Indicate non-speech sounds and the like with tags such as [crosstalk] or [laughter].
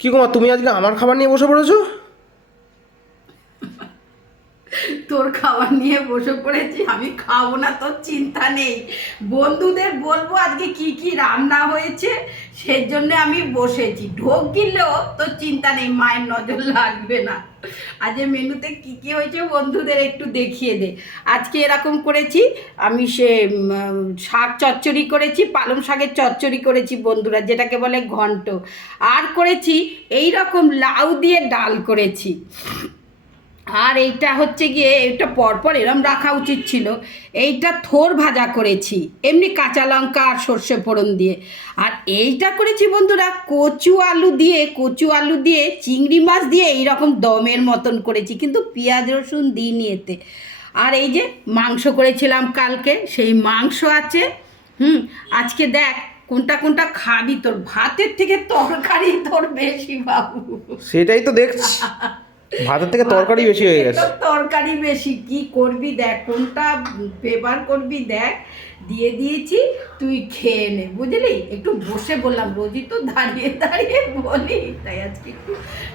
কি গো মা তুমি আজকে আমার খাবার নিয়ে বসে পড়েছো? তোর খাবার নিয়ে বসে পড়েছি, আমি খাব না, তোর চিন্তা নেই। বন্ধুদের বলব আজকে কি কি রান্না হয়েছে সেই জন্য আমি বসেছি। ঢোক গিলেও তোর চিন্তা নেই, মায়ের নজর লাগবে না। আজ এ মেনুতে কি কি হয়েছে বন্ধুদের একটু দেখিয়ে দে। আজকে এরকম করেছি, আমি সে শাক চচ্চড়ি করেছি, পালং শাকের চচ্চড়ি করেছি বন্ধুরা, যেটাকে বলে ঘন্ট। আর করেছি এই রকম লাউ দিয়ে ডাল করেছি। আর এইটা হচ্ছে গিয়ে এটা পরপর এরম রাখা উচিত ছিল। এইটা থোর ভাজা করেছি এমনি কাঁচা লঙ্কা আর সর্ষে ফোড়ন দিয়ে। আর এইটা করেছি বন্ধুরা কচু আলু দিয়ে কচু আলু দিয়ে চিংড়ি মাছ দিয়ে এইরকম দমের মতন করেছি কিন্তু পেঁয়াজ রসুন দিইনি এতে। আর এই যে মাংস করেছিলাম কালকে সেই মাংস আছে হুম আজকে দেখ কোনটা কোনটা খাবি তোর ভাতের থেকে তরকারি তোর বেশি বাবু। সেটাই তো দেখছি। [laughs] ভাতের থেকে তরকারি বেশি হয়ে গেছে। তরকারি বেশি। কি করবি দেখ, কোনটা ব্যবহার করবি দেখ। দিয়ে দিয়েছি, তুই খেয়ে নে, বুঝলি? একটু বসে বললাম রোজই তো দাঁড়িয়ে দাঁড়িয়ে বলি, তাই আজকে একটু